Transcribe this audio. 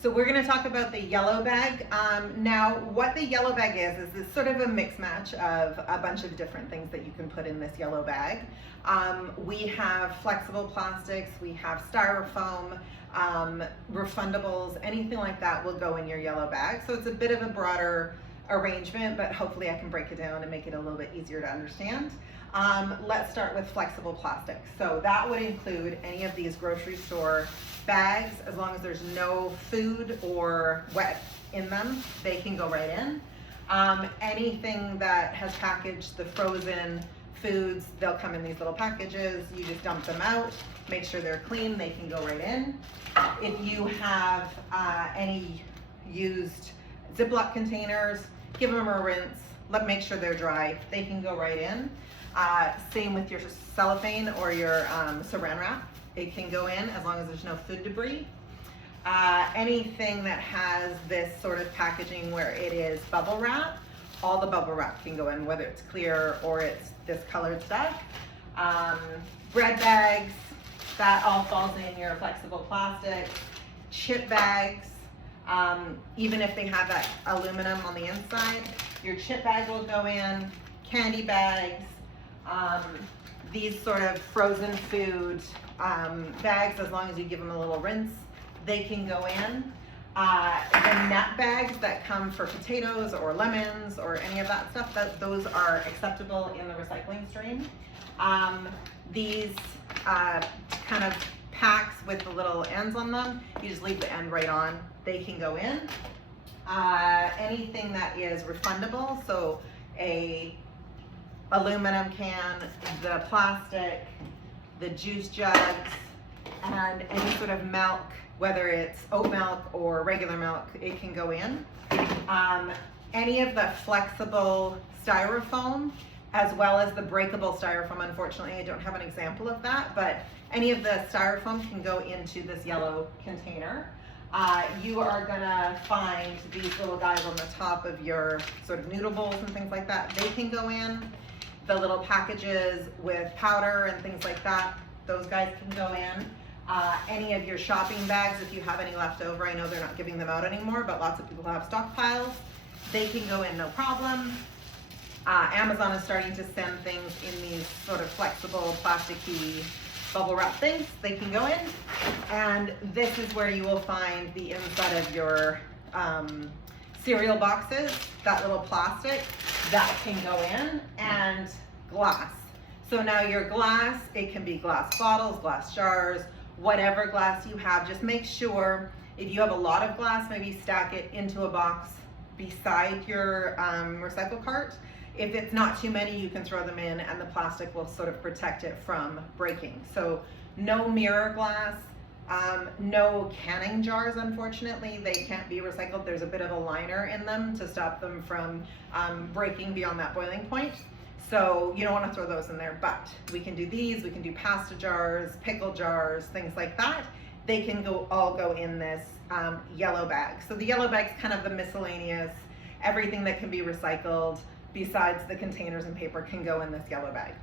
So we're going to talk about the yellow bag. Now, what the yellow bag is this sort of a mix match of a bunch of different things that you can put in this yellow bag. We have flexible plastics, we have styrofoam, refundables, anything like that will go in your yellow bag. So it's a bit of a broader arrangement, but hopefully I can break it down and make it a little bit easier to understand. Let's start with flexible plastics. So that would include any of these grocery store bags. As long as there's no food or wet in them, they can go right in. Anything that has packaged the frozen foods, they'll come in these little packages. You just dump them out, make sure they're clean, they can go right in. If you have any used Ziploc containers, give them a rinse, make sure they're dry, they can go right in. Same with your cellophane or your saran wrap. It can go in as long as there's no food debris. Anything that has this sort of packaging where it is bubble wrap, all the bubble wrap can go in, whether it's clear or it's this colored stuff. Bread bags, that all falls in your flexible plastic. Chip bags, even if they have that aluminum on the inside, your chip bag will go in. Candy bags, these sort of frozen food bags, as long as you give them a little rinse, they can go in. The nut bags that come for potatoes or lemons or any of that stuff, those are acceptable in the recycling stream. These kind of packs with the little ends on them, you just leave the end right on, they can go in. Anything that is refundable, so a aluminum can, the plastic, the juice jugs, and any sort of milk, whether it's oat milk or regular milk, it can go in. Any of the flexible styrofoam, as well as the breakable styrofoam. Unfortunately, I don't have an example of that, but any of the styrofoam can go into this yellow container. You are gonna find these little guys on the top of your sort of noodle bowls and things like that. They can go in. The little packages with powder and things like that, those guys can go in. Any of your shopping bags, if you have any left over, I know they're not giving them out anymore, but lots of people have stockpiles, they can go in no problem. Amazon is starting to send things in these sort of flexible plasticky bubble wrap things, they can go in. And this is where you will find the inside of your cereal boxes, that little plastic, that can go in, and glass. So now your glass, it can be glass bottles, glass jars, whatever glass you have. Just make sure if you have a lot of glass, maybe stack it into a box beside your recycle cart. If it's not too many, you can throw them in and the plastic will sort of protect it from breaking. So no mirror glass, no canning jars, unfortunately. They can't be recycled. There's a bit of a liner in them to stop them from breaking beyond that boiling point. So you don't want to throw those in there, but we can do these, we can do pasta jars, pickle jars, things like that. They can all go in this yellow bag. So the yellow bag's kind of the miscellaneous, everything that can be recycled besides the containers and paper can go in this yellow bag.